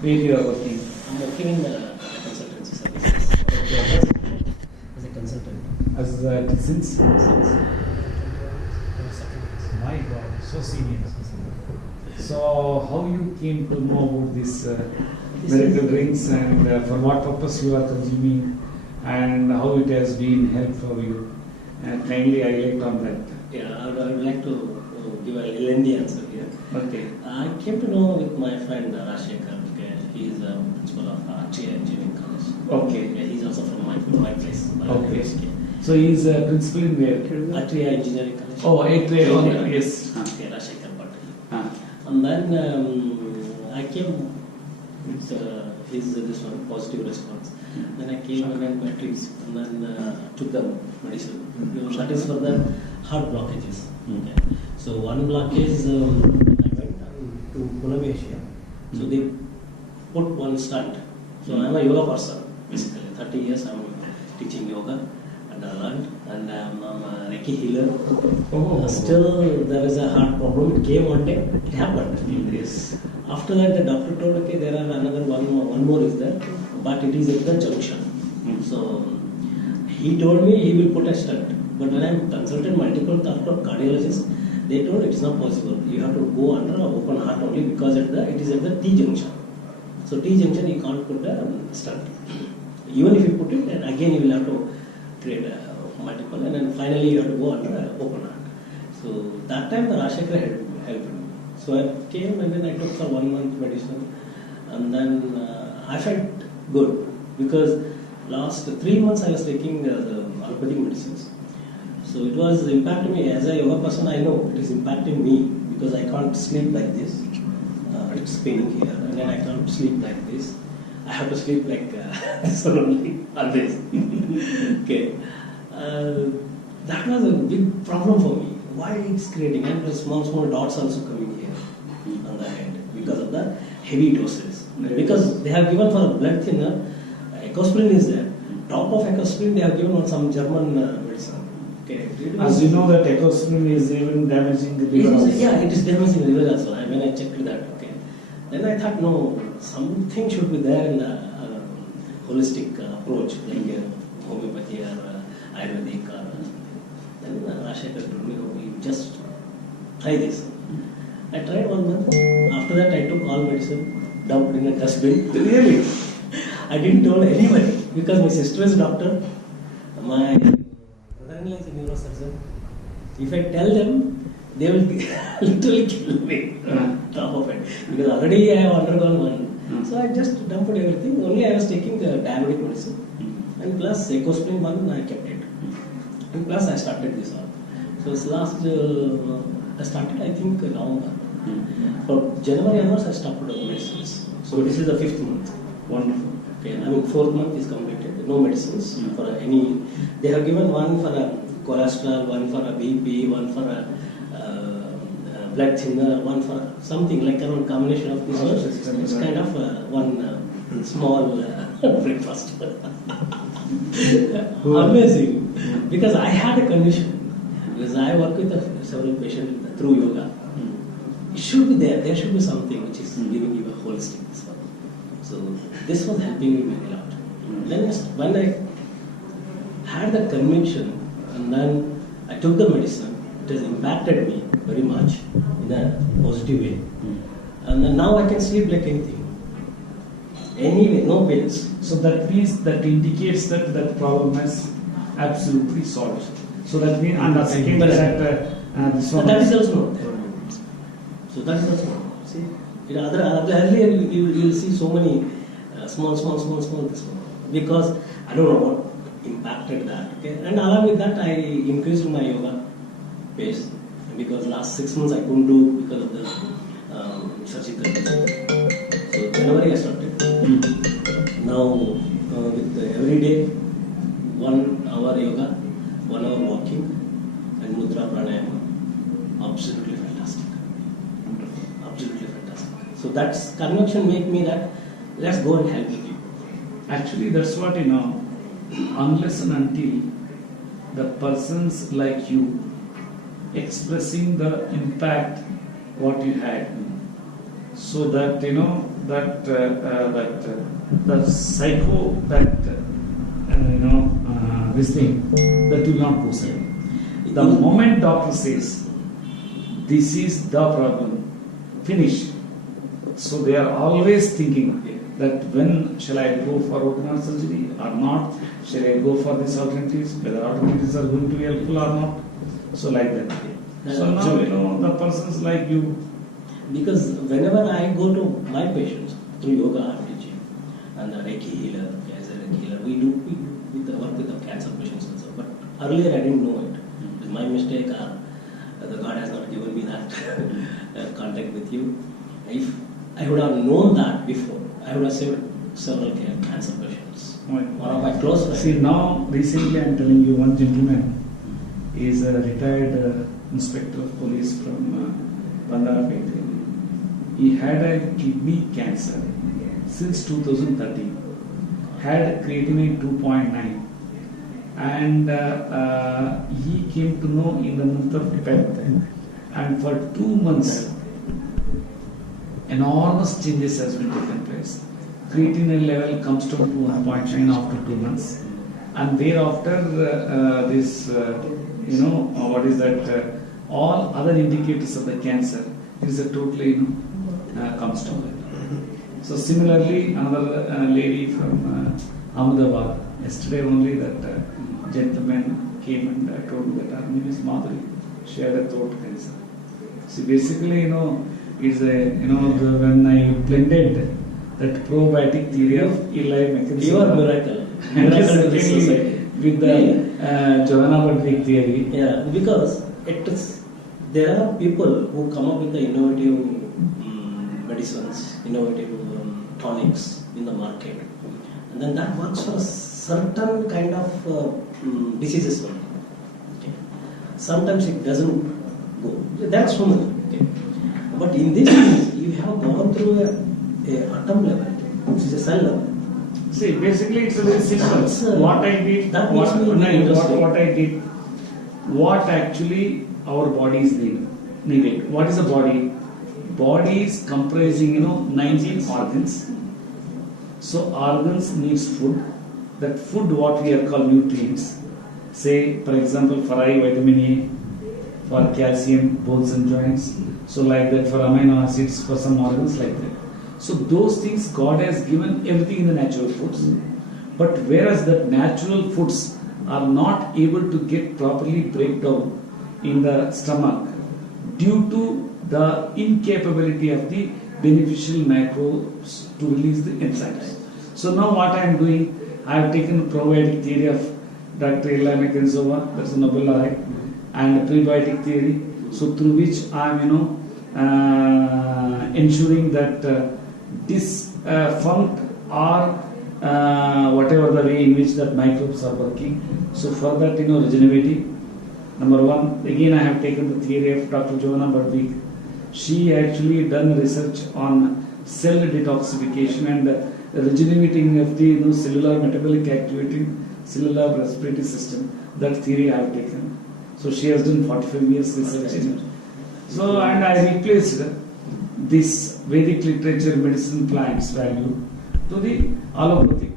Where you are working? I'm working in consultancy services. Okay. As a consultant. As since? My God, so senior. So how you came to know about this miracle drinks and for what purpose you are consuming and how it has been helpful for you? Kindly highlight on that. Yeah, I would like to give a lengthy answer here. Okay. I came to know with my friend Rashekar. Okay, he is a principal of Artery Engineering College. Okay. Yeah, he's also from my place. Okay. So he is a principal in where? Artery Engineering College. Oh, Artery. Yes. Okay, Rashekar Patel. And then I came with this one positive response. Then I came and went my trees and then took the medicine. That is for the heart blockages. Okay. So one blockage, I went to Pune, Asia. So they put one stunt. So I'm a yoga person basically. 30 years I'm teaching yoga and I learned and I'm a Reiki healer. Oh. Still there is a heart problem. It came one day. It happened. Yes. After that the doctor told okay there are another one more is there, but it is at the junction. So he told me he will put a stunt. But when I consulted multiple cardiologists, they told it is not possible. You have to go under an open heart only because it is at the T junction. So T junction you can't put a stunt. Even if you put it, then again you will have to create a multiple, and then finally you have to go under an open heart. So that time the Rashekar helped me. So I came and then I took for 1 month medicine, and then I felt good because last 3 months I was taking the allopathic medicines. So it was impacting me. As a yoga person, I know it is impacting me because I can't sleep like this. It's paining here, and then I can't sleep like this. I have to sleep like this only, always. Okay. That was a big problem for me. Why it's creating? And the small dots also coming here on the head because of the heavy doses. Because they have given for a blood thinner, ecosprin is there. Top of ecosprin they have given on some German medicine. Okay. As you know that ecosprin is even damaging the liver. Yeah, it is damaging the liver also. When I checked that, okay. Then I thought no, something should be there in the holistic approach like homeopathy or Ayurvedic or something. Then Rashekar told me, oh, you just try this. I tried 1 month. After that I took all medicine, dumped in a dustbin. Really? I didn't tell anybody because my sister is a doctor, my brother-in-law is a neurosurgeon. If I tell them, they will literally kill me top of it because already I have undergone one. So I just dumped everything. Only I was taking the diabetic medicine and plus ecosprin one I kept it. And plus I started this one. So it's last I started I think November. For January onwards I stopped the medicines. So this is the 5th month. Wonderful. Okay, I mean 4th month is completed. No medicines for any. They have given one for a cholesterol, one for a BP, one for a blood thinner, one for something like a combination of this one. It's kind of one small breakfast. Amazing. Because I had a condition. Because I work with several patients through yoga. It should be there. There should be something which is giving you a holistic this one. So this was helping me very lot. Then when I had that conviction and then I took the medicine, it has impacted me very much in a positive way. And then now I can sleep like anything. Anyway, no pains. So that means that indicates that that problem is absolutely solved. So that means and the second is that this one. That is also not there. So that is also not. See, earlier you will see so many small this one because I don't know what impacted that. Okay, and along with that I increased my yoga pace because last 6 months I couldn't do because of the surgical. So January I started. Now with every day 1 hour yoga, 1 hour walking, and mudra pranayama. Absolutely fantastic. Absolutely fantastic. So that's conviction make me that let's go and help the people. Actually, that's what unless and until the persons like you expressing the impact what you had, so that that the psycho this thing that will not go away. The moment doctor says this is the problem, finish. So they are always thinking that when shall I go for open heart surgery or not? Shall I go for these alternatives? Whether alternatives are going to be helpful or not? So like that. So now the persons like you. Because whenever I go to my patients through yoga I'm teaching and the Reiki healer, as a Reiki healer, we work with the cancer patients also. But earlier I didn't know it. It was my mistake. The God has not given me that contact with you. If I would have known that before, I would have saved several cancer patients. One of my close friends. See, now recently I am telling you, one gentleman is a retired inspector of police from Bandarapet. He had a kidney cancer since 2013. Had creatinine 2.9, and he came to know in the month of February, and for 2 months enormous changes has been taken place. Creatinine level comes to 1.9 after 2 months, and thereafter what is that? All other indicators of the cancer is a totally comes down. So similarly, another lady from Ahmedabad, yesterday only that gentleman came and told me that her name is Madhuri. She had a throat cancer. See, basically, it's a when I blended that probiotic theory of Eli mechanism. You are miracle to this society. With the Johanna Budwig theory. Yeah, because there are people who come up with the innovative medicines, innovative tonics in the market, and then that works for a certain kind of diseases only. Okay. Sometimes it doesn't go. That's human. Okay. But in this case, you have gone through a atom level, which is a cell level. See, basically it's a very simple. What I did, what actually our bodies needed. What is a body? Body is comprising 19 organs. So organs needs food. That food, what we are called nutrients. Say, for example, for eye, vitamin A, for calcium, bones and joints. So like that for amino acids, for some organs like that. So those things God has given everything in the natural foods. But whereas the natural foods are not able to get properly break down in the stomach due to the incapability of the beneficial microbes to release the enzymes. So now what I am doing, I have taken probiotic theory of Dr. Eli Mechanisova, that's a Nobel laureate, and prebiotic theory. So through which I am ensuring that disfunct or whatever the way in which that microbes are working. So for that regenerative. Number one, again I have taken the theory of Dr. Johanna Budwig. She actually done research on cell detoxification and regenerating of the cellular metabolic activating cellular respiratory system. That theory I have taken. So she has done 45 years research in it. So and I replaced this Vedic literature medicine plants value to the allopathic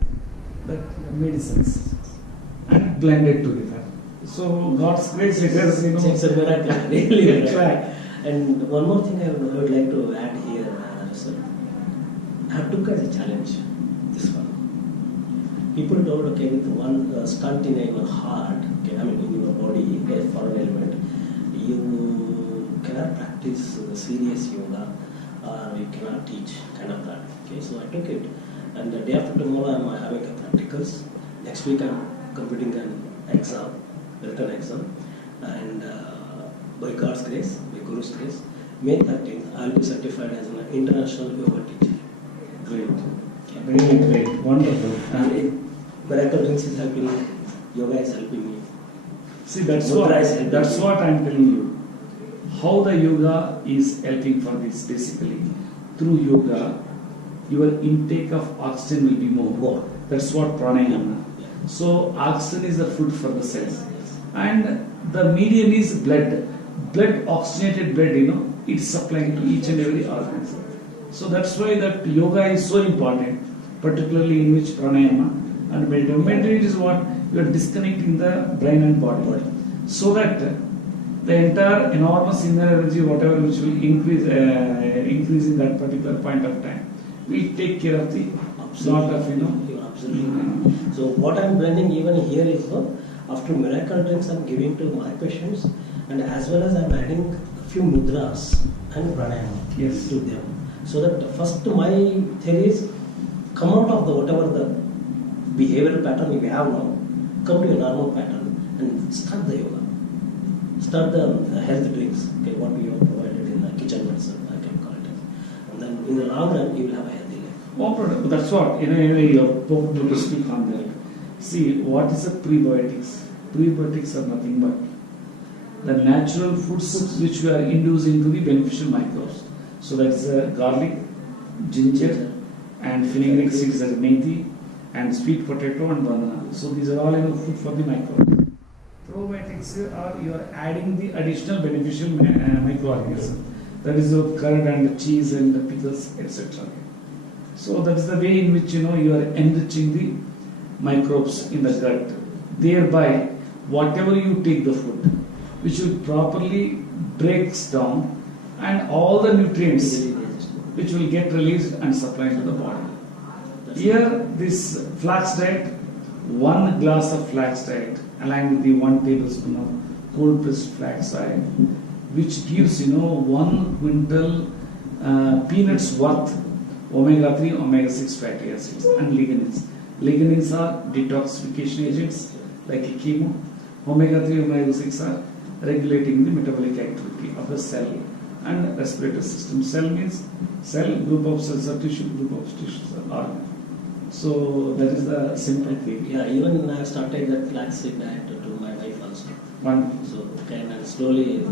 medicines and blended together. So God's grace, it has It's a miracle, really miracle. And one more thing I would like to add here, sir. I took as a challenge this one. People told, okay, with one stunt in your heart, okay, in your body, a foreign element, you cannot practice serious yoga or you cannot teach, kind of that. Okay, so I took it, and the day after tomorrow I'm having a practicals. Next week I'm completing an exam, written exam, and by God's grace, by Guru's grace, May 13th I'll be certified as an international yoga teacher. Great, really great, wonderful. Miracle Drinks is helping me, yoga is helping me. See, that's what I'm telling you. How the yoga is helping for this, basically. Through yoga, your intake of oxygen will be more. That's what pranayama. So oxygen is the food for the cells, and the medium is blood. Blood, oxygenated blood, it's supplying to each and every organism. So that's why that yoga is so important, particularly in which pranayama and meditation. Meditation is what you are disconnecting the brain and body, so that the entire enormous inner energy, whatever which will increase in that particular point of time, will take care of the lot of You're absolutely right. So what I'm blending even here is after miracle drinks I'm giving to my patients, and as well as I'm adding a few mudras and pranayama to them. So that first my theory is come out of the whatever the behavioral pattern we have now, come to a normal pattern and start the yoga. Start the health drinks, okay, what we have provided in the kitchen medicine, I can call it. And then in the long run, you will have a healthy life. Oh, that's what, anyway, you have to speak on that. See, what is a prebiotics? Prebiotics are nothing but the natural foods which we are inducing to the beneficial microbes. So that's garlic, ginger, and fenugreek seeds as methi, and sweet potato and banana. So these are all food for the microbes. Probiotics are you are adding the additional beneficial microorganisms. That is the curd and the cheese and the pickles, etc. So that is the way in which you are enriching the microbes in the gut. Thereby, whatever you take the food, which will properly breaks down, and all the nutrients which will get released and supplied to the body. Here, this flax diet, 1 glass of flax diet, along with the 1 tablespoon of cold pressed flax oil, which gives 1 quintal peanuts worth omega-3, omega-6 fatty acids and lignans. Lignans are detoxification agents like chemo. Omega-3, omega-6 are regulating the metabolic activity of the cell and respiratory system. Cell means cell, group of cells or tissue, group of tissues or organ. So that is the simple thing. Yeah, even I have started that flaxseed diet to my wife also. One. So and slowly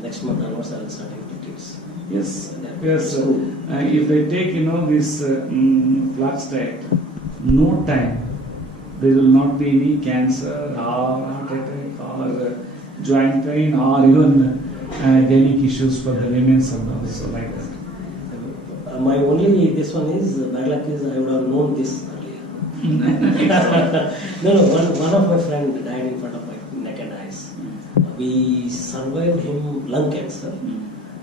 next month onwards I will start with kids. Yes, yes. If they take this flax diet, no time there will not be any cancer or heart attack or joint pain or even gynec issues for the women's and also like that. My only this one is bad luck is I would have known this earlier. No, one of my friend died in front of my naked eyes. We survived him lung cancer,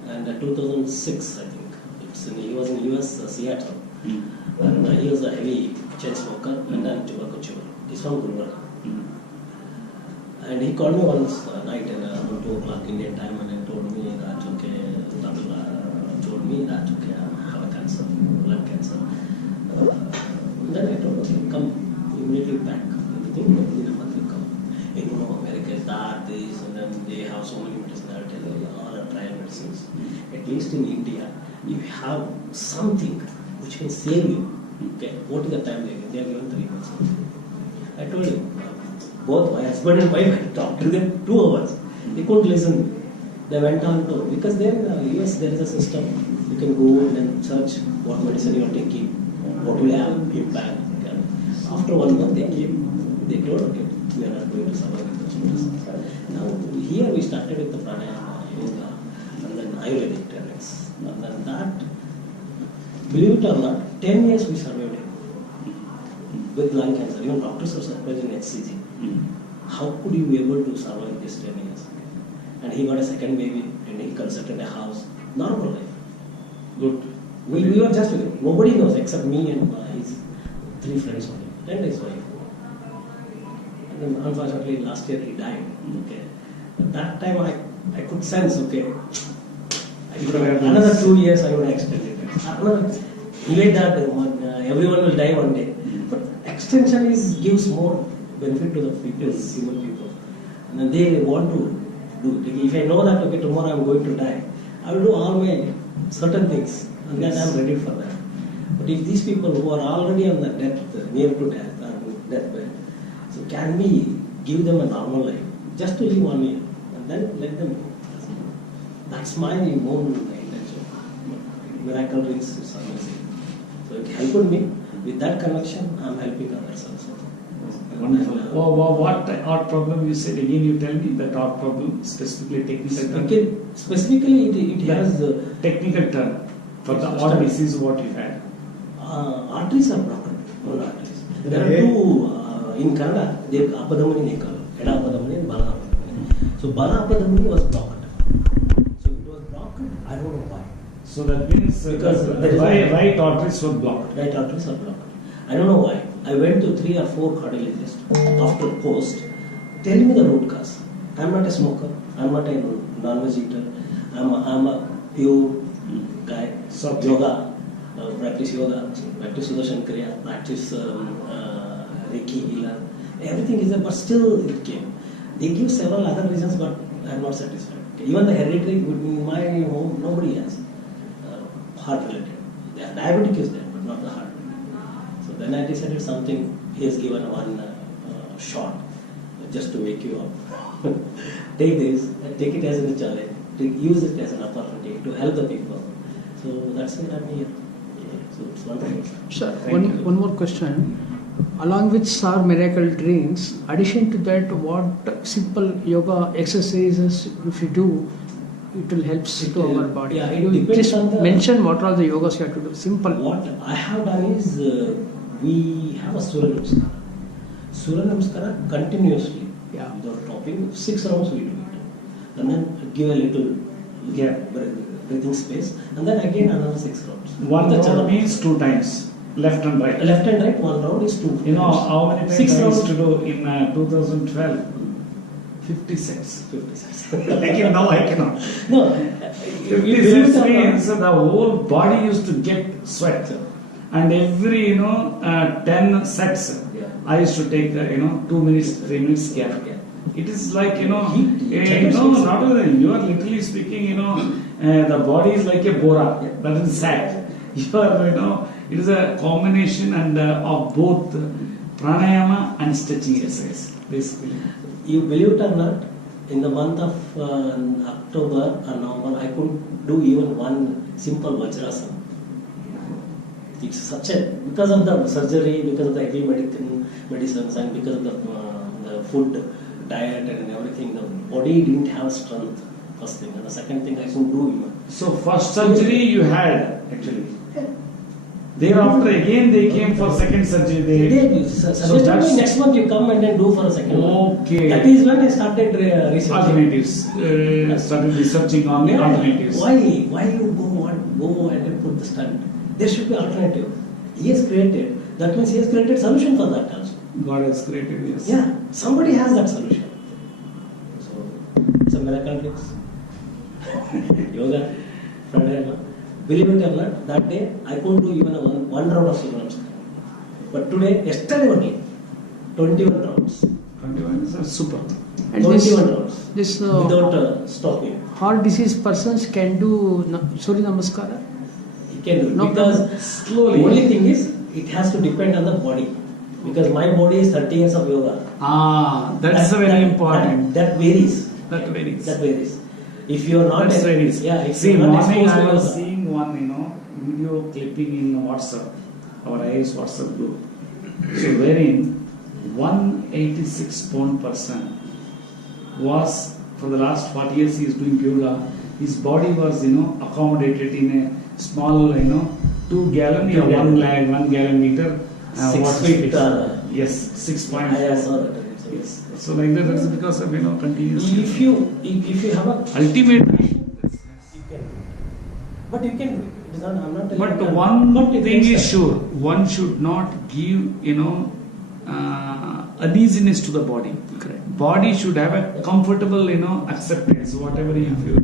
and 2006 I think. He was in US Seattle, and he was a heavy chain smoker and a tobacco chewer. He's from Gulbarga. And he called me once night at around 2 o'clock Indian time, and he told me that I have a cancer, lung cancer. Then I told him, come immediately back. Everything within a month will come. America is that, this, and then they have so many medicines. I'll tell you, all are trial medicines. At least in India, you have something which can save you. Okay, what is the time they give? They are given 3 months. I told him, both my husband and wife, I talked to them 2 hours. They couldn't listen. They went on to, because there in the US there is a system. You can go and search what medicine you are taking, what will have impact. Okay. After 1 month they came. They told, okay, we are not going to survive with those medicines. Now here we started with the pranayama, yoga, and then Ayurvedic techniques. And then that, believe it or not, 10 years we survived it. With lung cancer, even doctors are surprised in HCG. How could you be able to survive this 10 years? And he got a second baby, and he constructed a house. Normal life. Good. We were just, nobody knows except me and his 3 friends only, and his wife. And then unfortunately last year he died. Okay. At that time I could sense, okay, another 2 years I would have extended it. Even that everyone will die one day. But extension gives more benefit to the people, human people. And then they want to do. If I know that, okay, tomorrow I am going to die, I will do all my certain things, and then I am ready for that. But if these people who are already on the near to death, deathbed, so can we give them a normal life, just to live 1 year, and then let them go? That's my own intention. Miracle drinks is amazing. So it helped me. With that connection, I am helping others also. Wonderful. What art problem you said again? You tell me that art problem specifically technical term. Specifically, it has technical term. For the all disease what you had? Arteries are blocked. All arteries. There are two in Canada. They apadamani they call it. Eda apadamani and bala apadamani. So bala apadamani was blocked. So it was blocked. I don't know why. So that means Because right arteries were blocked. Right arteries are blocked. I don't know why. I went to 3 or 4 cardiologists after post. Tell me the root cause. I'm not a smoker. I'm not a non-veg eater. I'm a pure guy. So Yoga, practice Sudarshan Kriya, practice Reiki healer. Everything is there, but still it came. They give several other reasons, but I'm not satisfied. Even the hereditary, in my home, nobody has heart related. Diabetic is there, but not the heart. So then I decided something. He has given one shot just to wake you up. Take this, take it as a challenge, use it as an opportunity to help the people. So that's it, I'm here. So it's wonderful. Sir, one more question. Along with Sir Miracle Drinks, addition to that, what simple yoga exercises if you do, it will help to our body? Yeah, it you depends just on the, mention what are the yogas you have to do. Simple. What I have done is we have a Surya Namaskara. Surya Namaskara continuously. Yeah. Without stopping, 6 rounds we do it. And then give a little gap, breathing space, and then again another 6 rounds. One round means 2 times, left and right. Left and right, 1 round is 2. You know how many times 6 I rounds used to do in 2012? 56. 56. Again, now I cannot. No, 56 means the whole body used to get sweat. And every 10 sets, I used to take 2 minutes, 3 minutes gap. It is like not only you are literally speaking. The body is like a bora, that is sack. You are it is a combination and of both pranayama and stretching exercise basically. You believe it or not, in the month of October or November, I couldn't do even one simple Vajrasana. It's such a, because of the surgery, because of the heavy medicines, and because of the food, diet, and everything, the body didn't have strength. First thing, and the second thing, I couldn't do even. So first surgery you had actually. Thereafter again they came for second surgery. So that's next month you come and then do for a second one. Okay. That is when I started researching. Alternatives. Started researching on the alternatives. Why you go and then put the stunt? There should be alternative. He has created. That means he has created solution for that also. God has created, yes. Yeah, somebody has that solution. So it's a miracle tricks. Yoga, pranayama. Believe it or not, that day I couldn't do even one round of Surya Namaskar. But today, yesterday only, 21 rounds. 21 is super. And 21 rounds. This without stopping. heart disease persons can do Surya Namaskara? He can do it. No, because slowly. Only thing is, it has to depend on the body. Because my body is 30 years of yoga. That's very important. That varies. That varies. That varies. If you are not, That's varies. Yeah. If See, you are not morning exposed to I was yoga, seeing one, video clipping in WhatsApp, our IS WhatsApp group. So wherein 186 pound person was, for the last 40 years he is doing yoga. His body was, accommodated in a small, 2 gallon or 1 gallon meter. 6 feet. Yes, 6.4. I saw that. Yes. So like that's because of continuously. If you have a Ultimate. you can, but you can. It is not, I'm not telling But you one but it thing takes is time. sure: one should not give uneasiness to the body. Correct. Body should have a comfortable acceptance. Whatever you feel,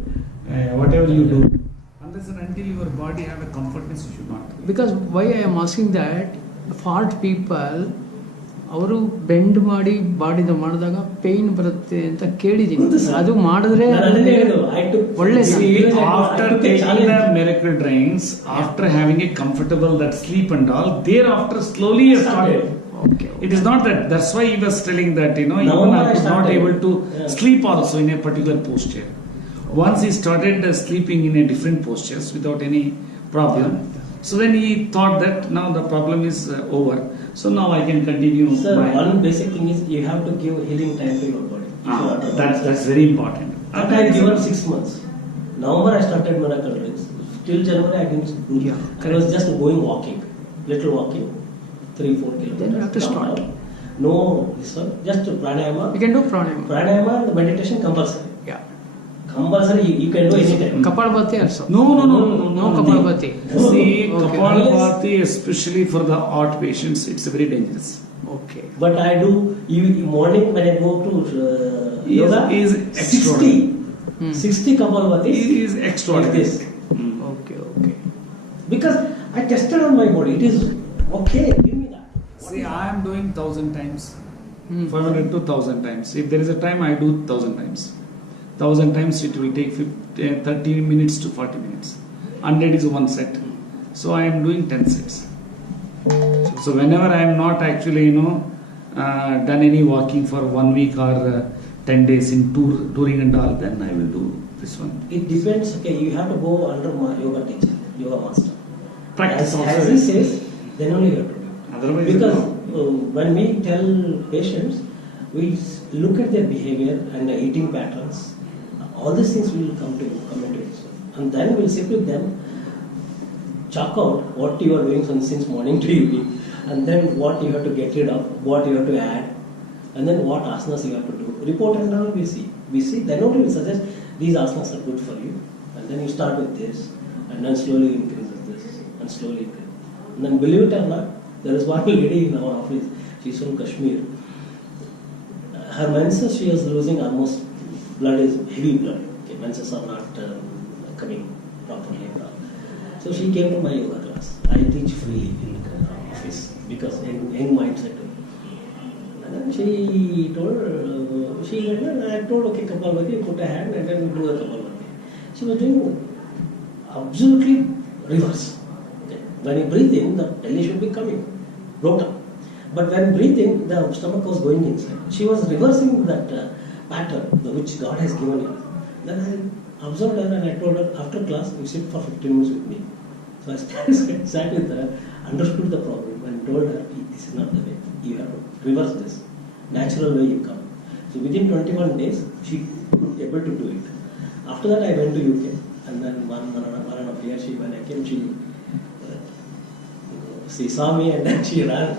whatever you do. Unless and until your body have a comfortness, you should not. Because why I am asking that, fault people ಅವರು bend ಮಾಡಿ ಬಾಡಿದ ಮಾಡಿದಾಗ pain ಬರುತ್ತೆ ಅಂತ ಕೇಳಿದೀನಿ. ಅದು ಮಾಡಿದ್ರೆ ಒಳ್ಳೆ after taking the miracle drinks, after having a comfortable that sleep and all, thereafter slowly I started. Okay. It is not that. That's why he was telling that even I was not able to sleep also in a particular posture. Once he started sleeping in a different postures without any problem. So then he thought that now the problem is over. So now I can continue. Sir, one basic thing is you have to give healing time to your body. That's very important. That I given 6 months. November I started miracle drinks. till January I didn't do. Yeah, I correct. was just going walking, little walking, 3-4 kilometers. Then you have to come start. down. No, this one, just pranayama. You can do pranayama. Pranayama and meditation compulsory. Yeah. Compulsory, you can do anytime. Kapalabhati also. No. No Kapalabhati. See, Okay. Kapalabhati, especially for the heart patients, it's very dangerous. Okay. But I do morning when I go to yoga. Is 60. Hmm. 60 Kapalabhati. It is extraordinary. Like this. Okay. Because I tested on my body. It is okay. Give me that. See, I am doing 1,000 times. Hmm. 500 to 1,000 times. If there is a time, I do 1,000 times. 1,000 times it will take 30 minutes to 40 minutes. 100 is one set. So I am doing 10 sets. So whenever I am not actually, done any walking for 1 week or 10 days in touring and all, then I will do this one. It depends. Okay, you have to go under my yoga teacher, yoga master. Practice also. As he says, then only you have to do it. Otherwise, Because no. when we tell patients, we look at their behavior and the eating patterns. All these things will come into it. And then we'll sit with them, chalk out what you are doing since morning to evening, and then what you have to get rid of, what you have to add, and then what asanas you have to do. Report and all we see. Then only we suggest these asanas are good for you, and then you start with this, and then slowly increases this, and slowly increase. And then believe it or not, there is one lady in our office, she's from Kashmir. Her menses, she is losing almost, blood is heavy blood. Okay, menses are not coming properly. So she came to my yoga class. I teach freely in the office because young mindset. And then she told, I told, okay, Kapalabhati, put a hand and then do a Kapalabhati. She was doing absolutely reverse. Okay. When you breathe in, the belly should be coming, rota. But when breathing, the stomach was going inside. She was reversing that pattern which God has given you. Then I observed her and I told her, after class, you sit for 15 minutes with me. So I sat with her, understood the problem and told her, this is not the way. You have to reverse this. Natural way you come. So within 21 days, she could able to do it. After that, I went to UK. And then one and a half year, when I came, she saw me and then she ran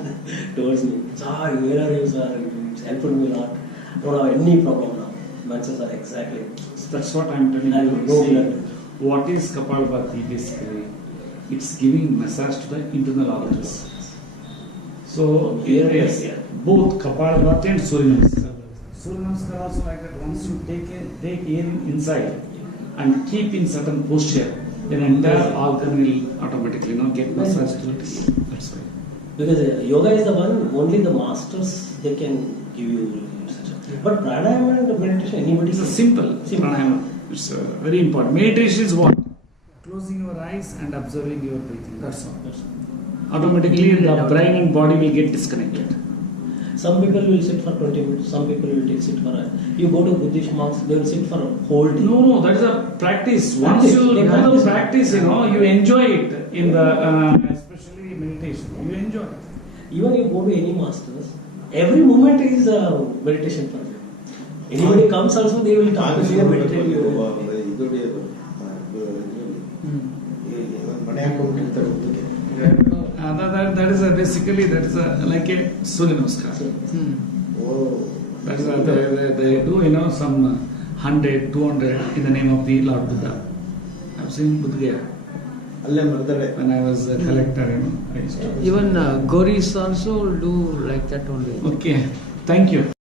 towards me. Sir, where are you, sir? It's helped me a lot. I don't have any problem now. Menses are exactly. That's what I am telling And you. no See, blood. what is Kapalabhati basically? It's giving massage to the internal organs. So Yes. both Kapalabhati and Surya Namaskar. Surya Namaskar also like that. Once you take air inside and keep in certain posture, then entire organ will automatically get massaged to it. That's why. Because yoga is the one, only the masters, they can give you such a. But pranayama and meditation, anybody It's a can. simple pranayama. It's very important. Meditation is what? Closing your eyes and observing your breathing. That's all. Automatically the brain and body will get disconnected. Some people will sit for 20 minutes, some people will sit for you go to Buddhist monks, they will sit for a whole day. No, that is a practice. Once you They do the practice. practice, you enjoy it in the, especially meditation. You enjoy it. Even you go to any masters, every moment is a meditation for them. Anybody comes also, they will talk to you, meditate you. That is basically like a Surya Namaskar. That is they do some 100, 200 in the name of the Lord Buddha. I've seen Buddha Gaya. When I was a collector, I used to. Even Gauris also do like that only. Okay, thank you.